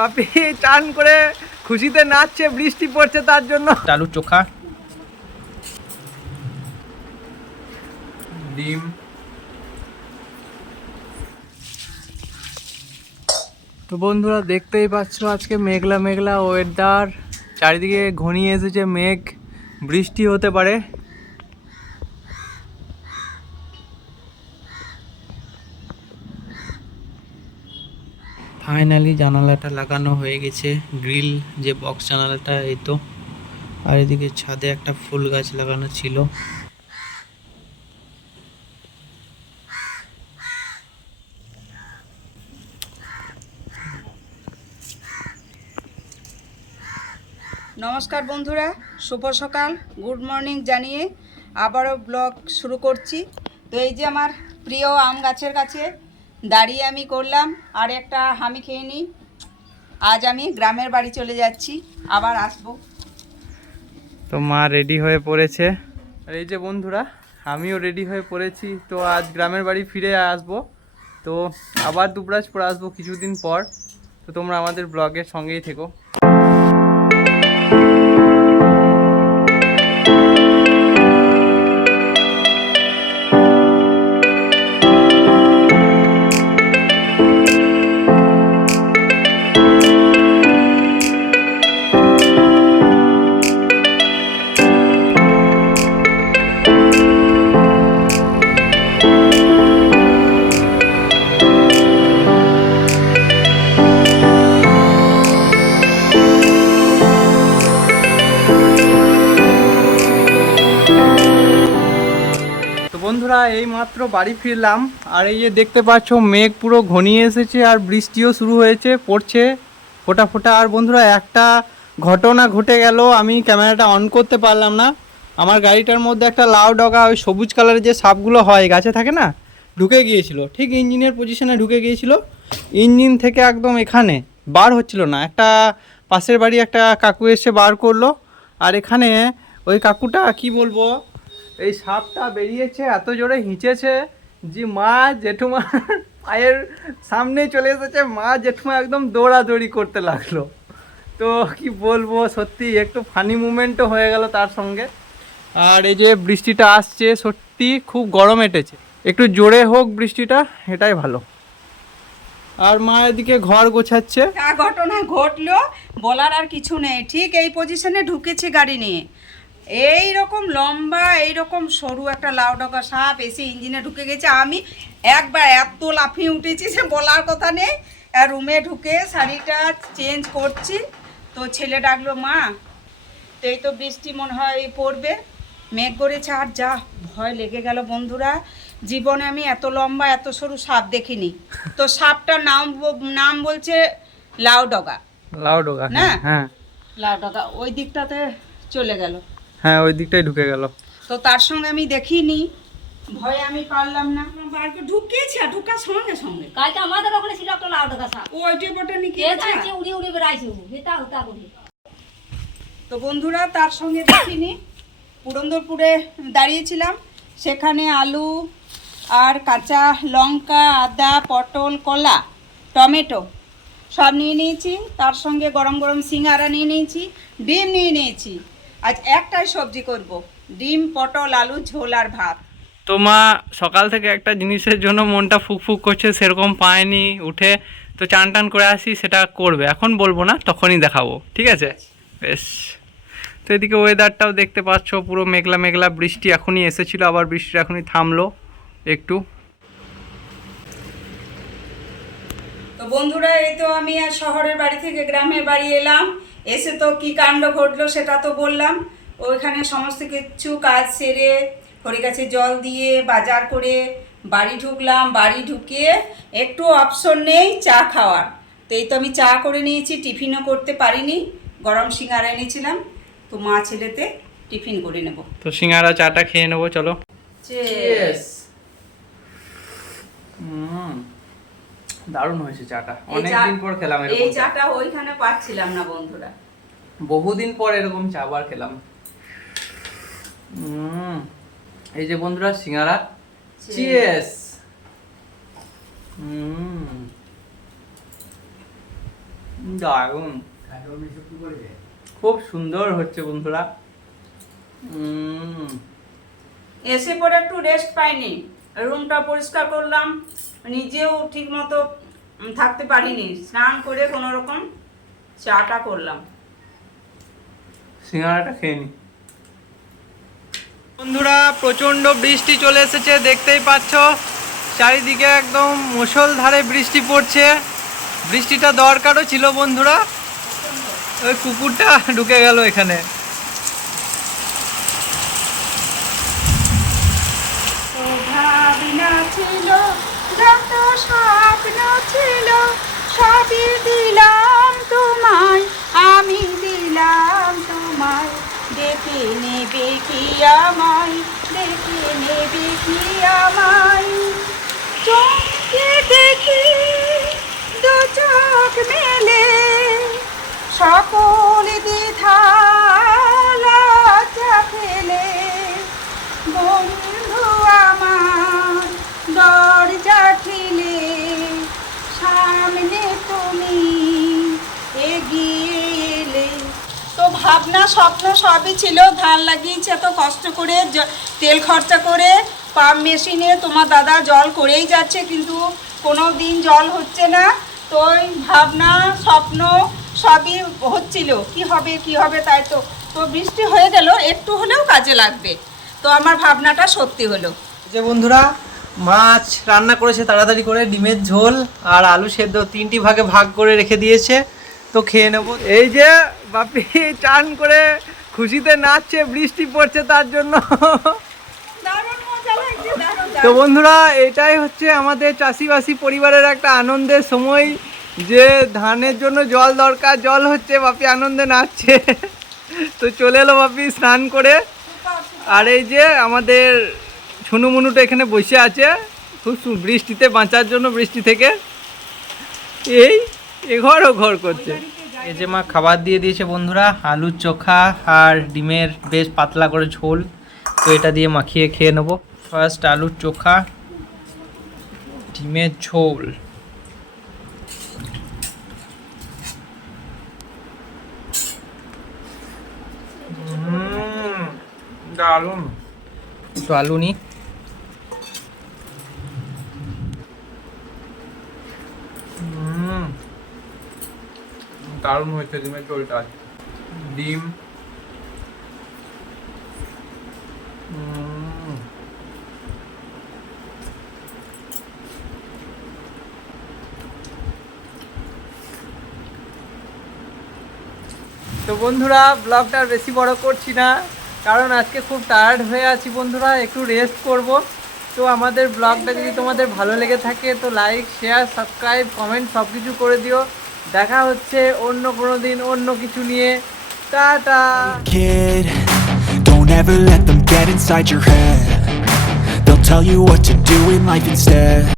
পাপি চান করে খুশিতে নাচছে বৃষ্টি পড়ছে তার জন্য। চালু চোখা। ডিম। তো বন্ধুরা দেখতেই পাচ্ছ আজকে মেঘলা মেঘলা ওয়েদার চারিদিকে ঘনিয়ে এসেছে মেঘ বৃষ্টি হতে পারে। ফাইনালি জানালাটা লাগানো হয়ে গেছে, গ্রিল যে বক্স জানালাটা, এই তো। আর এদিকে ছাদে একটা ফুল গাছ লাগানো ছিল। নমস্কার বন্ধুরা, শুভ সকাল, গুড মর্নিং জানিয়ে আবারও ব্লগ শুরু করছি। তো এই যে আমার প্রিয় আম গাছের কাছে দাঁড়িয়ে আমি করলাম আর একটা হামি খেয়ে নিই। আজ আমি গ্রামের বাড়ি চলে যাচ্ছি আবার আসব। তো মা রেডি হয়ে পড়েছে। আর এই যে বন্ধুরা আমিও রেডি হয়ে পড়েছি। তো আজ গ্রামের বাড়ি ফিরে আসব। তো আবার দুবরাজপুর আসব কিছুদিন পর। তো তোমরা আমাদের ব্লগের সঙ্গেই থেকো। তো বন্ধুরা, এই মাত্র বাড়ি ফিরলাম। আর এই যে দেখতে পাচ্ছ, মেঘ পুরো ঘনিয়ে এসেছে আর বৃষ্টিও শুরু হয়েছে, পড়ছে ফোটা ফোটা। আর বন্ধুরা, একটা ঘটনা ঘটে গেল, আমি ক্যামেরাটা অন করতে পারলাম না। আমার গাড়িটার মধ্যে একটা লাউ ডগা, ওই সবুজ কালারের যে সাপগুলো হয়, গাছে থাকে না, ঢুকে গিয়েছিল। ঠিক ইঞ্জিনের পজিশনে ঢুকে গিয়েছিল। ইঞ্জিন থেকে একদম এখানে বার হচ্ছিল না। একটা পাশের বাড়ি একটা কাকু এসে বার করল। আর এখানে ওই কাকুটা, কি বলব? এই সাপটা বেরিয়েছে, এত জোরে হিঁচেছে যে মা জেঠুমা পায়ের সামনে চলে এসেছে, মা জেঠুমা একদম দৌড়াদৌড়ি করতে লাগল। তো কি বলব, সত্যি একটু ফানি মুমেন্টও হয়ে গেল তার সঙ্গে। আর এই যে বৃষ্টিটা আসছে, সত্যি খুব গরম এটেছে। একটু জোরে হোক বৃষ্টিটা, এটাই ভালো। আর মা এদিকে ঘর গোছাচ্ছে। ঘটনা ঘটলো, বলার আর কিছু নেই। ঠিক এই পজিশনে ঢুকেছে গাড়ি নিয়ে। এই রকম লম্বা এই রকম সরু একটা লাউ ডগা সাপ এসে ইঞ্জিনে ঢুকে গেছে। আমি একবার এত লাফিয়ে উঠেছি সে বলার কথা নেই। আর রুমে ঢুকে শাড়িটা চেঞ্জ করছি। তো ছেলে ডাকলো মা তো এই তো বৃষ্টি মনে হয় পড়বে। মেঘ করেছে আর যা ভয় লেগে গেল বন্ধুরা। জীবনে আমি এত লম্বা এত সরু সাপ দেখিনি। তো সাপটার নাম নাম বলছে লাউ ডগা। লাউ ডোগা না? হ্যাঁ। লাউ ডগা ওই দিকটাতে চলে গেল। হ্যাঁ ওই দিকটাই ঢুকে গেল। তো তার সঙ্গে আমি দেখিনি ভয়ে আমি পারলাম না। বাড়িতে ঢুকিয়েছি আর ঢুকার সঙ্গে সঙ্গে। কালকে আমাদের ওখানে ছিল একটা লাউ ডাকা সাপ ওই টিপটা নিয়ে কে যাচ্ছে উড়ি উড়ি বেড়াইছে হেতা হুতা করি। তো বন্ধুরা তার সঙ্গে দেখিনি। পুরন্দরপুরে দাঁড়িয়েছিলাম। সেখানে আলু আর কাঁচা লঙ্কা আদা পটল কলা টমেটো সব নিয়ে নিয়েছি। তার সঙ্গে গরম গরম সিঙ্গারা নিয়ে নিয়েছি ডিম নিয়ে নিয়েছি। আজ একটাই সবজি করব ডিম পটল আলু ঝোল আর ভাত। তো মা সকাল থেকে একটা জিনিসের জন্য মনটা ফুকফুক করছে সেরকম পায়নি উঠে তো চান টান করে আসি সেটা করবে। এখন বলব না তখনই দেখাবো ঠিক আছে? বেশ। তো এদিকে ওয়েদারটাও দেখতে পাচ্ছ পুরো মেঘলা মেঘলা বৃষ্টি এখনই এসেছিল আবার বৃষ্টিটা এখনই থামলো একটু। তো বন্ধুরা এই তো আমি আর শহরের বাড়ি থেকে গ্রামের বাড়ি এলাম। এসে তো কি কাণ্ড ঘটলো সেটা তো বললাম। ওইখানে সমস্ত কিছু কাজ সেরে হরি গাছে জল দিয়ে বাজার করে বাড়ি ঢুকলাম। বাড়ি ঢুকে একটু অপশন নেই চা খাওয়ার। তো এই তো আমি চা করে নিয়েছি টিফিনও করতে পারিনি। গরম সিঙ্গারা এনেছিলাম। তো মা ছেলেতে টিফিন করে নেব। তো সিঙ্গারা চাটা খেয়ে নেব চলো। দারুণ হয়েছে চাটা। অনেকদিন পর খেলাম এই এরকম চা। চাটা ওইখানে পাচ্ছিলাম না বন্ধুরা। বহুদিন পর এরকম চা আবার খেলাম। এই যে বন্ধুরা সিঙ্গারা। চিয়েস হুম দারুণ। খুব সুন্দর হচ্ছে বন্ধুরা। উম, এসে পরে একটু রেস্ট পাইনি। রুমটা পরিষ্কার করলাম নিজেও ঠিক মতো থাকতে পারিনি। স্নান করে কোনো রকম চাটা করলাম। সিঙ্গারাটা খেয়ে নি। বন্ধুরা প্রচণ্ড বৃষ্টি চলে এসেছে দেখতেই পাচ্ছ। চারিদিকে একদম মুষলধারে বৃষ্টি পড়ছে। বৃষ্টিটা দরকারও ছিল বন্ধুরা। ওই কুকুরটা ঢুকে গেল এখানে ভাবনা ছিল যত স্বপ্ন ছিল সবই দিলাম তোমায়, আমি দিলাম তোমায়। দেখে নেবে কি আমায়, দেখে নেবে কি আমায়। চোখে দেখি দু চোখ মেলে, সকল দ্বিধা ভাবনা স্বপ্ন সবই ছিল। ধান লাগিয়েছে, এত কষ্ট করে তেল খরচা করে, পাম্প মেশিনে তোমার দাদা জল করেই যাচ্ছে, কিন্তু কোনো দিন জল হচ্ছে না। তো ভাবনা, স্বপ্ন সবই হচ্ছিল। কি হবে কি হবে তাই তো তো বৃষ্টি হয়ে গেল, একটু হলেও কাজে লাগবে। তো আমার ভাবনাটা সত্যি হলো। যে বন্ধুরা, মাছ রান্না করেছে, তাড়াতাড়ি করে ডিমের ঝোল, আর আলু সেদ্ধ তিনটি ভাগে ভাগ করে রেখে দিয়েছে। তো খেয়ে নেব। এই যে বাপি চান করে খুশিতে নাচছে বৃষ্টি পড়ছে তার জন্য। তো বন্ধুরা এটাই হচ্ছে আমাদের চাষিবাসী পরিবারের একটা আনন্দের সময় যে ধানের জন্য জল দরকার জল হচ্ছে বাপি আনন্দে নাচছে। তো চলে এলো বাপি স্নান করে। আর এই যে আমাদের ছুনু মুনুটা এখানে বসে আছে খুব বৃষ্টিতে বাঁচার জন্য বৃষ্টি থেকে। এই এঘর ও ঘর করছে। এই যে মা খাবার দিয়ে দিয়েছে বন্ধুরা আলুর চোখা আর ডিমের বেশ পাতলা করে ঝোল। তো এটা দিয়ে মাখিয়ে খেয়ে নেব। ফার্স্ট আলুর চোখা ডিমের ঝোল। দারুণ। একটু আলু নি দারুণ হয়েছে, ডিমের ঝোলটা। ডিম। তো বন্ধুরা, ব্লগটা বেশি বড় করছি না, কারণ আজকে খুব টায়ার্ড হয়ে আছি বন্ধুরা, একটু রেস্ট করব। তো আমাদের ব্লগটা যদি তোমাদের ভালো লেগে থাকে, তো লাইক শেয়ার সাবস্ক্রাইব কমেন্ট সব কিছু করে দিও। দেখা হচ্ছে অন্য কোনো দিন অন্য কিছু নিয়ে tata kid. Don't ever let them get inside your head. They'll tell you what to do in life instead.